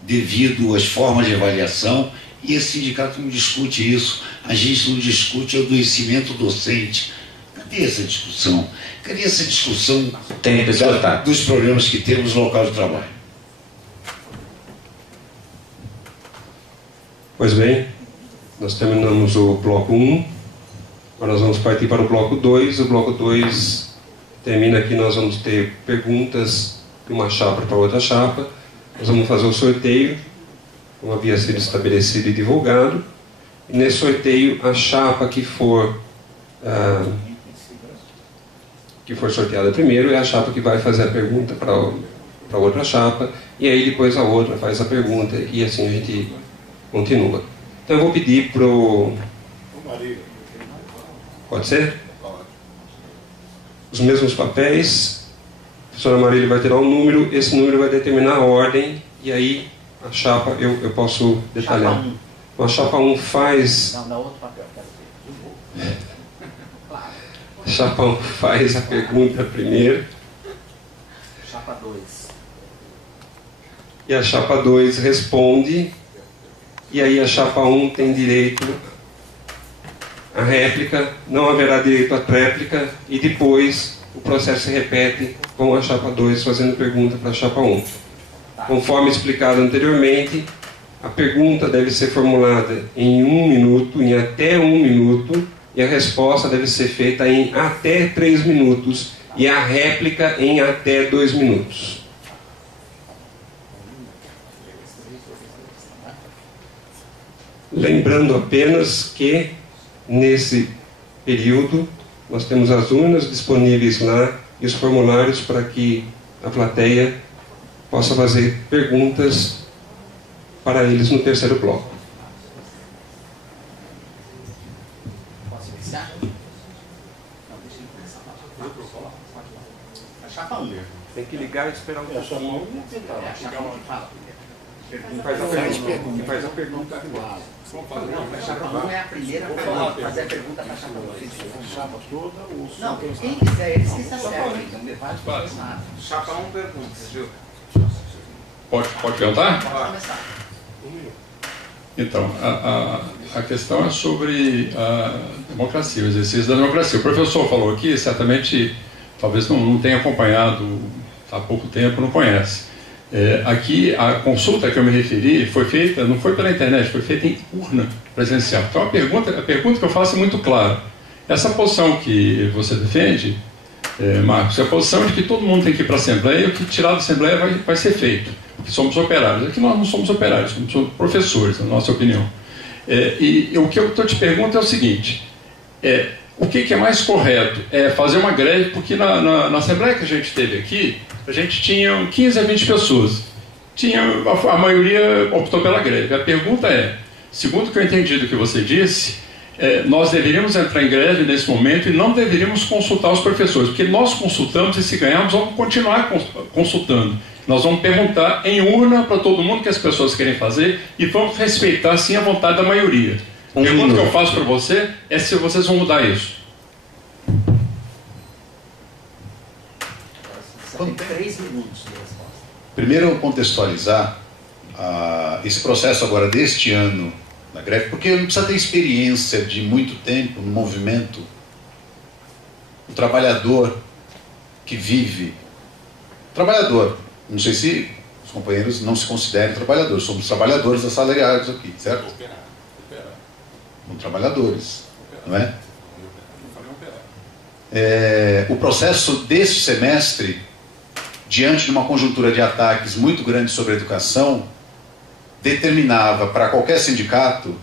devido às formas de avaliação, e esse sindicato não discute isso. A gente não discute o adoecimento docente. Cadê essa discussão? Cadê essa discussão dos problemas que temos no local de trabalho? Pois bem, nós terminamos o bloco 1, agora nós vamos partir para o bloco 2. O bloco 2 termina aqui, nós vamos ter perguntas de uma chapa para outra chapa. Nós vamos fazer o sorteio, como havia sido estabelecido e divulgado. E nesse sorteio, a chapa que for sorteada primeiro é a chapa que vai fazer a pergunta para a outra chapa, e aí depois a outra faz a pergunta, e assim a gente continua. Então eu vou pedir para o... Pode ser? Os mesmos papéis. A professora Marília vai tirar um número, esse número vai determinar a ordem, e aí a chapa eu posso detalhar. Chapa 1. Então a chapa 1 faz... Não, outro papel, quero ver. Claro. A chapa 1 faz a pergunta primeiro. Chapa 2. E a chapa 2 responde, e aí a chapa 1 tem direito à réplica, não haverá direito à tréplica, e depois o processo se repete com a chapa 2 fazendo pergunta para a chapa 1. Conforme explicado anteriormente, a pergunta deve ser formulada em 1 minuto, em até 1 minuto, e a resposta deve ser feita em até 3 minutos, e a réplica em até 2 minutos. Lembrando apenas que, nesse período, nós temos as urnas disponíveis lá e os formulários para que a plateia possa fazer perguntas para eles no terceiro bloco. Posso iniciar? Não, deixa eu começar. A chapa 1. Tem que ligar e esperar um pouquinho. É a chapa 1 que fala primeiro. Faz a pergunta. Não, a chapa 1 é a primeira para fazer a pergunta para a chapa 2. A chapa toda ou só Não, quem está? quem quiser, eles que está certo. Então, me vale por nada. Chapa 1 pergunta, Gil. Pode perguntar? Pode começar. Então, a questão é sobre a democracia, o exercício da democracia. O professor falou aqui, certamente, talvez não tenha acompanhado há pouco tempo, não conhece. Aqui, a consulta que eu me referi foi feita, não foi pela internet, foi feita em urna presencial. Então, a pergunta que eu faço é muito clara. Essa posição que você defende, Marcos, é a posição de que todo mundo tem que ir para a Assembleia e o que tirar da Assembleia vai ser feito, porque somos operários. Aqui nós não somos operários, somos professores, na nossa opinião. E o que eu te pergunto é o seguinte, o que é mais correto? É fazer uma greve, porque na Assembleia que a gente teve aqui, a gente tinha 15 a 20 pessoas. A maioria optou pela greve. A pergunta é, segundo o que eu entendi do que você disse, nós deveríamos entrar em greve nesse momento e não deveríamos consultar os professores, porque nós consultamos e se ganharmos vamos continuar consultando. Nós vamos perguntar em urna para todo mundo o que as pessoas querem fazer e vamos respeitar sim a vontade da maioria. A pergunta que eu faço para você é se vocês vão mudar isso. Tem 3 minutos de resposta. Primeiro, contextualizar esse processo agora deste ano na greve, porque não precisa ter experiência de muito tempo no movimento. O trabalhador que vive... Trabalhador, não sei se os companheiros não se consideram trabalhadores, somos trabalhadores assalariados aqui, certo? São trabalhadores, não é? O processo deste semestre, diante de uma conjuntura de ataques muito grande sobre a educação, determinava para qualquer sindicato,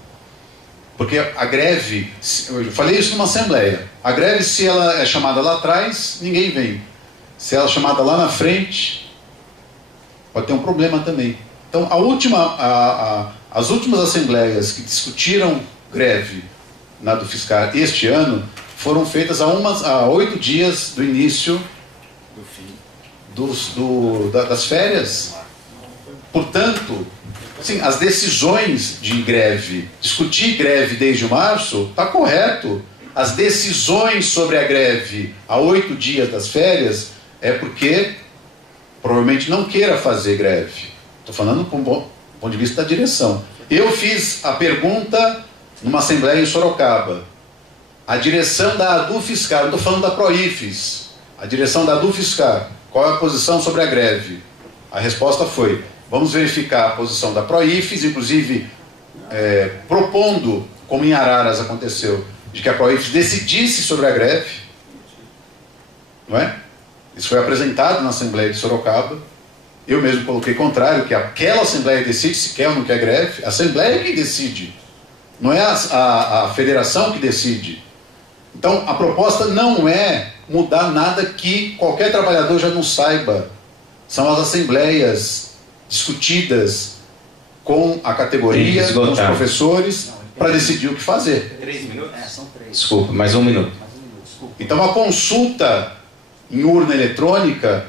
porque a greve, eu falei isso numa assembleia, a greve, se ela é chamada lá atrás, ninguém vem. Se ela é chamada lá na frente, pode ter um problema também. Então, as últimas assembleias que discutiram greve na do Fiscar este ano foram feitas a 8 dias do início das férias. Portanto, assim, as decisões de greve, discutir greve desde março, está correto. As decisões sobre a greve a 8 dias das férias é porque provavelmente não queira fazer greve. Estou falando do ponto de vista da direção. Eu fiz a pergunta numa assembleia em Sorocaba. A direção da ADU-Fiscar, não estou falando da PROIFES, a direção da ADU-Fiscar, qual é a posição sobre a greve? A resposta foi, vamos verificar a posição da PROIFES, inclusive propondo, como em Araras aconteceu, de que a PROIFES decidisse sobre a greve, não é? Isso foi apresentado na Assembleia de Sorocaba. Eu mesmo coloquei contrário, que aquela Assembleia decide se quer ou não quer greve. A Assembleia é quem decide, não é a federação que decide. Então, a proposta não é mudar nada que qualquer trabalhador já não saiba. São as assembleias discutidas com a categoria, com os professores, para decidir o que fazer. 3 minutos? São 3. Desculpa, mais um minuto. Então, a consulta em urna eletrônica,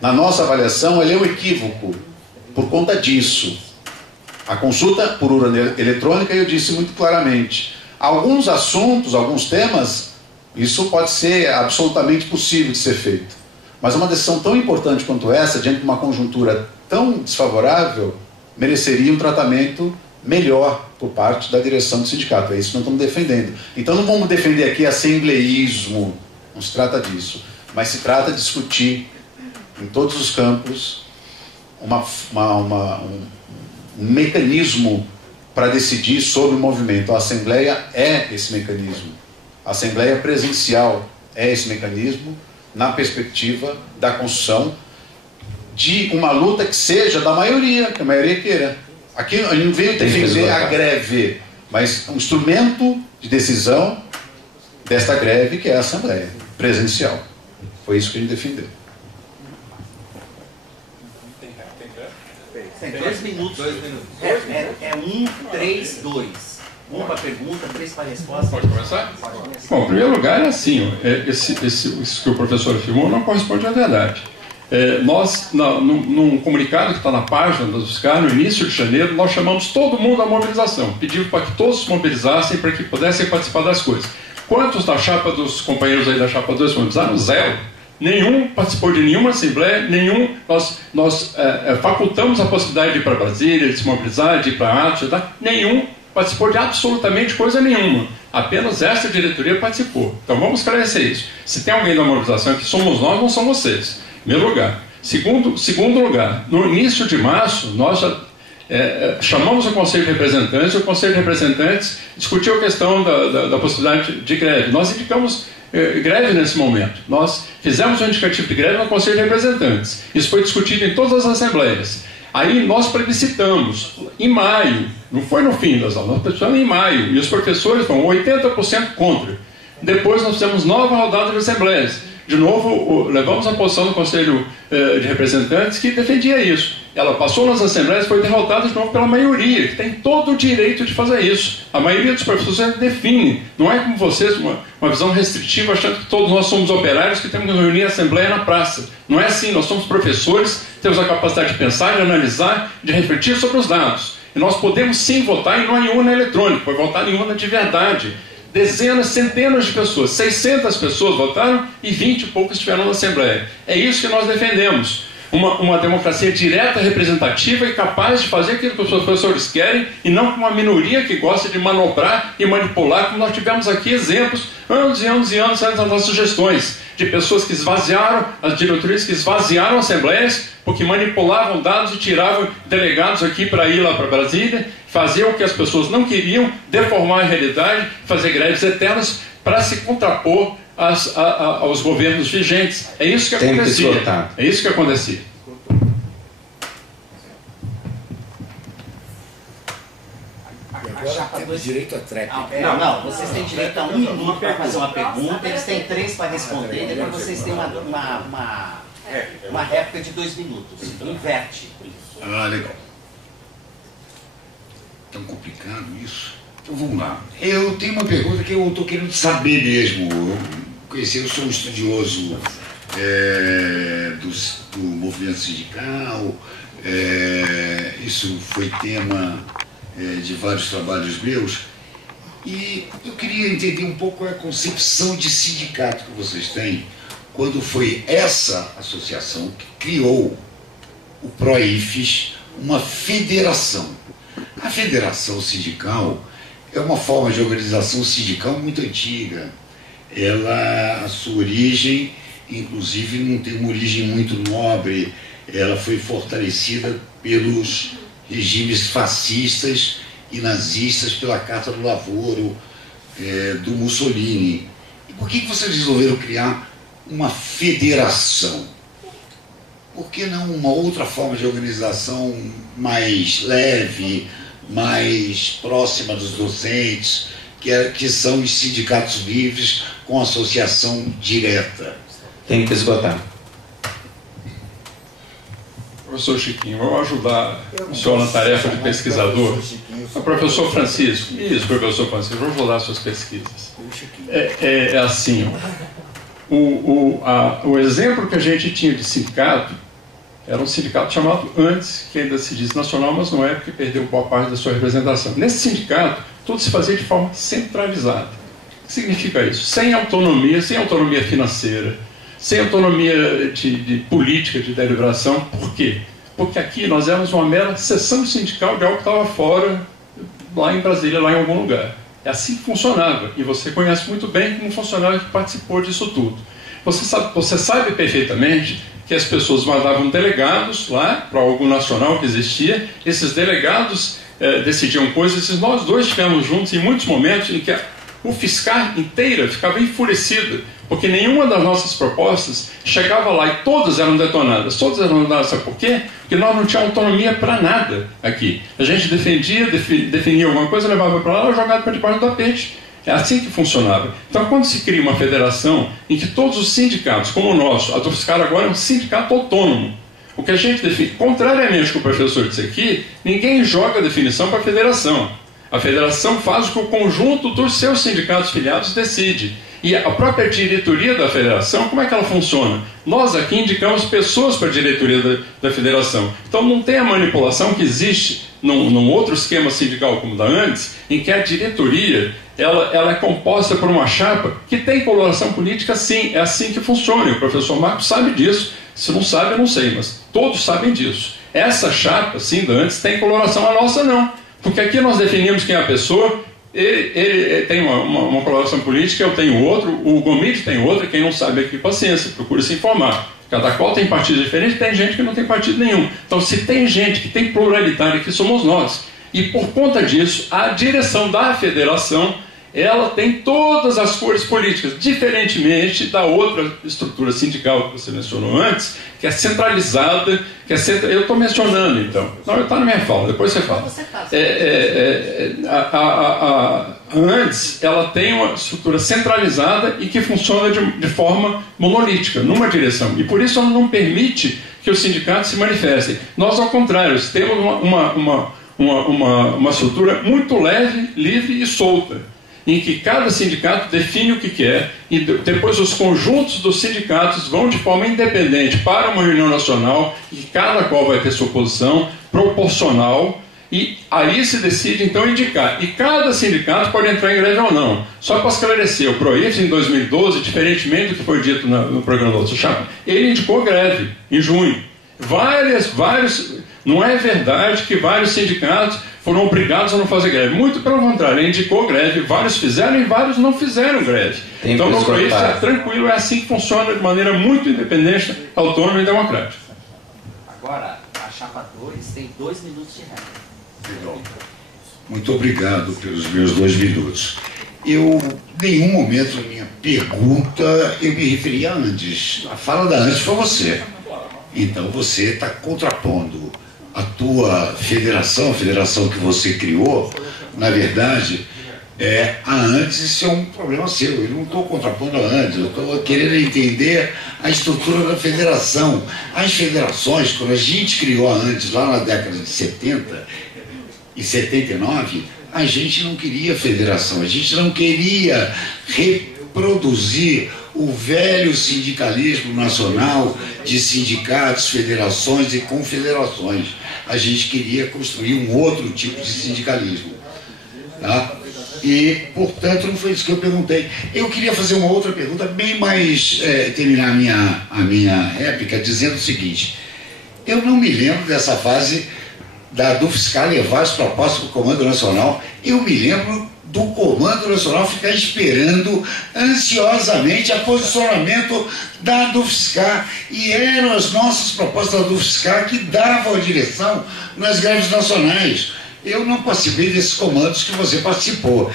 na nossa avaliação, ela é um equívoco por conta disso. A consulta por urna eletrônica, eu disse muito claramente, alguns assuntos, alguns temas, isso pode ser absolutamente possível de ser feito. Mas uma decisão tão importante quanto essa, diante de uma conjuntura tão desfavorável, mereceria um tratamento melhor por parte da direção do sindicato. É isso que nós estamos defendendo. Então não vamos defender aqui assembleísmo, não se trata disso, mas se trata de discutir em todos os campos um mecanismo para decidir sobre o movimento. A Assembleia é esse mecanismo. A Assembleia presencial é esse mecanismo na perspectiva da construção de uma luta que seja da maioria, que a maioria queira. Aqui a gente não veio defender a greve, mas um instrumento de decisão desta greve, que é a Assembleia presencial. Foi isso que a gente defendeu. Tem 2 minutos. 2 minutos. É 1, 3, 2. 1 para pergunta, 3 para resposta. Pode começar? Bom, em primeiro lugar é assim, isso que o professor afirmou não corresponde à verdade. Nós, num comunicado que está na página da UFSCar, no início de janeiro, nós chamamos todo mundo à mobilização. Pedimos para que todos se mobilizassem para que pudessem participar das coisas. Quantos da chapa dos companheiros aí da chapa 2 se mobilizaram? 0. Nenhum participou de nenhuma assembleia, nós facultamos a possibilidade de ir para Brasília, de se mobilizar, de ir para atos, nenhum participou de absolutamente coisa nenhuma. Apenas essa diretoria participou. Então vamos esclarecer isso. Se tem alguém da mobilização que somos nós, não são vocês. Primeiro lugar. Segundo lugar, no início de março, nós já chamamos o Conselho de Representantes, e o Conselho de Representantes discutiu a questão da possibilidade de greve. Nós indicamos greve nesse momento. Nós fizemos um indicativo de greve no Conselho de Representantes. Isso foi discutido em todas as assembleias. Aí nós plebiscitamos em maio, não foi no fim das aulas, nós plebiscitamos em maio, e os professores foram 80% contra. Depois nós fizemos nova rodada de assembleias. De novo, levamos a posição do Conselho de Representantes que defendia isso. Ela passou nas assembleias e foi derrotada de novo pela maioria, que tem todo o direito de fazer isso. A maioria dos professores define. Não é como vocês, uma visão restritiva, achando que todos nós somos operários que temos que reunir a assembleia na praça. Não é assim. Nós somos professores, temos a capacidade de pensar, de analisar, de refletir sobre os dados. E nós podemos sim votar e não em urna eletrônica, pode votar em urna de verdade. Dezenas, centenas de pessoas, 600 pessoas votaram e 20 e poucos estiveram na Assembleia. É isso que nós defendemos. Uma democracia direta, representativa e capaz de fazer aquilo que os professores querem e não com uma minoria que gosta de manobrar e manipular, como nós tivemos aqui exemplos, anos e anos e anos antes das nossas sugestões, de pessoas que esvaziaram, as diretorias que esvaziaram assembleias porque manipulavam dados e tiravam delegados aqui para ir lá para Brasília, faziam o que as pessoas não queriam, deformar a realidade, fazer greves eternas para se contrapor aos governos vigentes. É isso que acontecia. É isso que acontecia. Agora temos direito a tréplica. Não, vocês têm direito a 1 minuto para fazer uma pergunta, eles têm 3 para responder, e depois vocês têm uma réplica de 2 minutos. Inverte. Ah, legal. Tão complicado isso? Então vamos lá. Eu tenho uma pergunta que eu estou querendo saber mesmo. Eu sou um estudioso do movimento sindical, isso foi tema de vários trabalhos meus, e eu queria entender um pouco a concepção de sindicato que vocês têm, quando foi essa associação que criou o PROIFES, uma federação. A federação sindical é uma forma de organização sindical muito antiga. A sua origem, inclusive, não tem uma origem muito nobre. Ela foi fortalecida pelos regimes fascistas e nazistas, pela Carta do Lavoro, do Mussolini. E por que vocês resolveram criar uma federação? Por que não uma outra forma de organização mais leve, mais próxima dos docentes, que são os sindicatos livres com associação direta? Tem que esgotar. Professor Chiquinho, vou ajudar o senhor na tarefa de pesquisador. O professor Francisco, isso, professor Francisco, vou ajudar as suas pesquisas. É assim, o exemplo que a gente tinha de sindicato era um sindicato chamado antes, que ainda se diz nacional, mas não é, porque perdeu boa parte da sua representação. Nesse sindicato, tudo se fazia de forma centralizada. O que significa isso? Sem autonomia financeira, sem autonomia de política, de deliberação. Por quê? Porque aqui nós éramos uma mera seção sindical de algo que estava fora, lá em Brasília, lá em algum lugar. É assim que funcionava. E você conhece muito bem como funcionário que participou disso tudo. Você sabe perfeitamente que as pessoas mandavam delegados lá para algo nacional que existia. Esses delegados decidiam coisas. Nós dois estivemos juntos em muitos momentos em que o UFSCar inteira ficava enfurecida Porque nenhuma das nossas propostas chegava lá e todas eram detonadas. Todas eram detonadas, sabe por quê? Porque nós não tínhamos autonomia para nada aqui. A gente definia alguma coisa, levava para lá e jogava para debaixo do tapete. É assim que funcionava. Então, quando se cria uma federação em que todos os sindicatos, como o nosso, a Dufscar agora é um sindicato autônomo. O que a gente define, contrariamente ao que o professor disse aqui, ninguém joga a definição para a federação. A federação faz o que o conjunto dos seus sindicatos filiados decide. E a própria diretoria da federação, como é que ela funciona? Nós aqui indicamos pessoas para a diretoria da federação. Então não tem a manipulação que existe num outro esquema sindical como da antes, em que a diretoria ela é composta por uma chapa que tem coloração política, sim. É assim que funciona. E o professor Marcos sabe disso. Se não sabe, eu não sei, mas todos sabem disso. Essa chapa, sim, da antes, tem coloração, a nossa não. Porque aqui nós definimos quem é a pessoa. Ele tem uma coloração política, eu tenho outro, o Gomide tem outra, quem não sabe aqui, paciência, procure se informar. Cada qual tem partido diferente, tem gente que não tem partido nenhum. Então, se tem gente que tem pluralidade aqui, somos nós. E por conta disso, a direção da federação, ela tem todas as cores políticas, diferentemente da outra estrutura sindical que você mencionou antes, que é centralizada, eu estou mencionando, então. Não, está na minha fala, depois você fala. Antes, ela tem uma estrutura centralizada e que funciona de forma monolítica, numa direção. E por isso ela não permite que os sindicatos se manifestem. Nós, ao contrário, temos uma estrutura muito leve, livre e solta, em que cada sindicato define o que quer e depois os conjuntos dos sindicatos vão de forma independente para uma reunião nacional e cada qual vai ter sua posição proporcional e aí se decide então indicar. E cada sindicato pode entrar em greve ou não. Só para esclarecer, o PROIFES em 2012, diferentemente do que foi dito no programa do outro chapa, ele indicou greve em junho. Não é verdade que vários sindicatos foram obrigados a não fazer greve. Muito pelo contrário, ele indicou greve, vários fizeram e vários não fizeram greve. Então, no PROIFES é tranquilo, é assim que funciona de maneira muito independente, autônoma e democrática. Agora, a chapa 2 tem 2 minutos de regra. Legal. Muito obrigado pelos meus 2 minutos. Eu, em nenhum momento na minha pergunta, eu me referi a Andes. A fala da Andes foi você. Então, você está contrapondo a tua federação, a federação que você criou, na verdade, a Andes, isso é um problema seu. Eu não estou contrapondo a Andes, eu estou querendo entender a estrutura da federação. As federações, quando a gente criou a Andes lá na década de 70 e 79, a gente não queria federação, a gente não queria reproduzir o velho sindicalismo nacional de sindicatos, federações e confederações. A gente queria construir um outro tipo de sindicalismo. Tá? E, portanto, não foi isso que eu perguntei. Eu queria fazer uma outra pergunta, bem mais, terminar a minha réplica dizendo o seguinte: eu não me lembro dessa fase da Dufscar levar as propostas para o Comando Nacional. Eu me lembro do Comando Nacional ficar esperando ansiosamente o posicionamento da Dufscar, e eram as nossas propostas da Dufscar que davam a direção nas greves nacionais. Eu não participei desses comandos que você participou.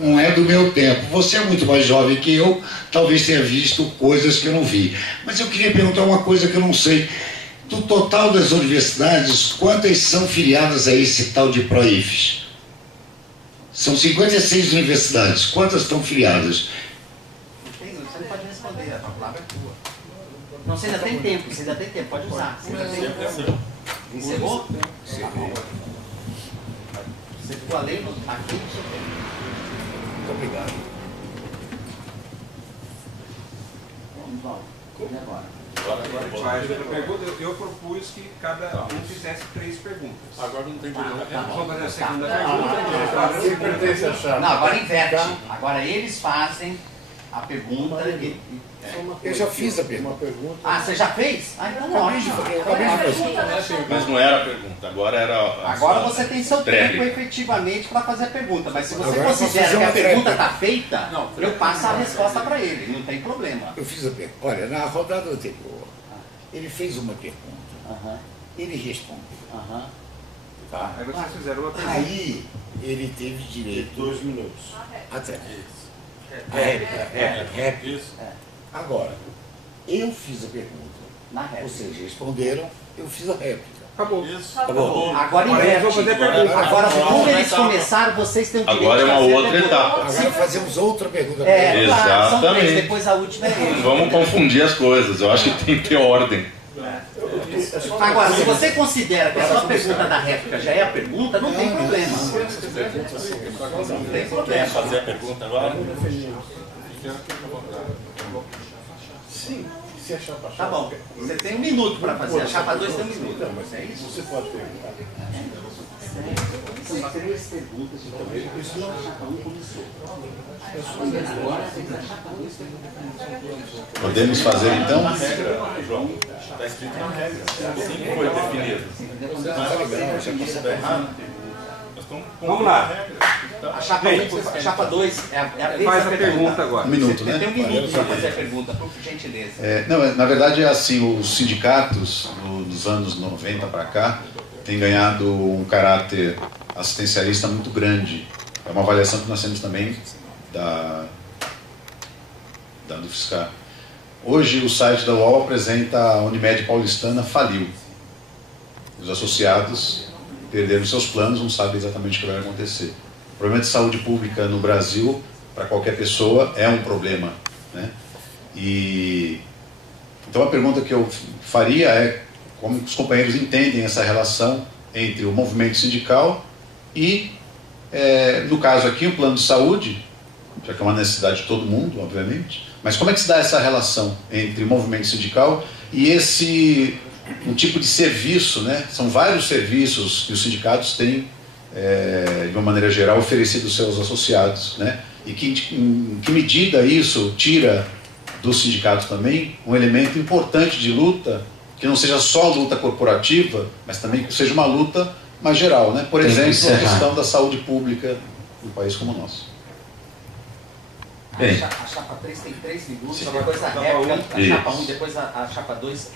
Não é do meu tempo. Você é muito mais jovem que eu, talvez tenha visto coisas que eu não vi. Mas eu queria perguntar uma coisa que eu não sei. Do total das universidades, quantas são filiadas a esse tal de PROIFES? São 56 universidades. Quantas estão filiadas? Você não pode responder, a palavra é tua. Não, você ainda tem tempo, pode usar. Você ainda tem tempo. Encerrou? Encerrou. Você ficou além do aqui? Muito obrigado. Vamos lá. E agora? Eu propus que cada um fizesse 3 perguntas. Agora não tem problema. Vamos fazer a segunda pergunta. Não, agora inverte. Agora eles fazem a pergunta. Eu já fiz a pergunta. Ah, você já fez? Ah, então ótimo. Mas não era a pergunta, agora era Agora você tem seu tempo efetivamente para fazer a pergunta. Mas se você considera que a pergunta está feita, eu passo a resposta para ele, não tem problema. Eu fiz a pergunta. Olha, na rodada anterior, ele fez uma pergunta. Ele respondeu. Tá. Aí vocês fizeram uma pergunta. Aí ele teve direito 2 minutos. Até. Réplica. Isso. Agora, eu fiz a pergunta. Na réplica. Vocês responderam, eu fiz a réplica. Acabou. Isso. Acabou. Agora Agora eles vão fazer inverte. pergunta. Agora, como eles começaram, vocês têm o direito Agora é uma de fazer a outra pergunta. etapa. Agora fazemos outra pergunta. É, claro, são três, Exatamente. depois a última é ele. Não vamos confundir as coisas. Eu acho que tem que ter ordem. Agora, se você considera que a sua pergunta da réplica já é a pergunta, não tem problema. Não tem problema. Fazer a pergunta agora? Sim, se a chapa Tá bom, você tem 1 minuto para fazer, a chapa 2 tem 1 minuto. É isso? você pode perguntar. São 3 perguntas de talvez. Isso não a chapa 1 começou. Agora a chapa 2 tem. Podemos fazer então? Está escrito na regra. Assim foi definido. Vamos lá. A chapa 2 é a Faz a pergunta agora. Um minuto, Você né? tem 1 minuto para fazer a pergunta, por gentileza. Não, na verdade é assim, os sindicatos dos anos 90 para cá têm ganhado um caráter assistencialista muito grande. É uma avaliação que nós temos também da UFSCar. Hoje o site da UOL apresenta a Unimed Paulistana faliu. Os associados perderam seus planos, não sabem exatamente o que vai acontecer. O problema de saúde pública no Brasil, para qualquer pessoa, é um problema, né? Então a pergunta que eu faria é como os companheiros entendem essa relação entre o movimento sindical e, no caso aqui, o plano de saúde, já que é uma necessidade de todo mundo, obviamente, mas como é que se dá essa relação entre o movimento sindical e um tipo de serviço, né? São vários serviços que os sindicatos têm, de uma maneira geral, oferecido aos seus associados, né? E em que medida isso tira do sindicato também um elemento importante de luta, que não seja só luta corporativa, mas também que seja uma luta mais geral, né? Por exemplo, a questão da saúde pública num país como o nosso. A chapa 3 tem 3 minutos, depois a réplica, a chapa 1, depois a chapa 2.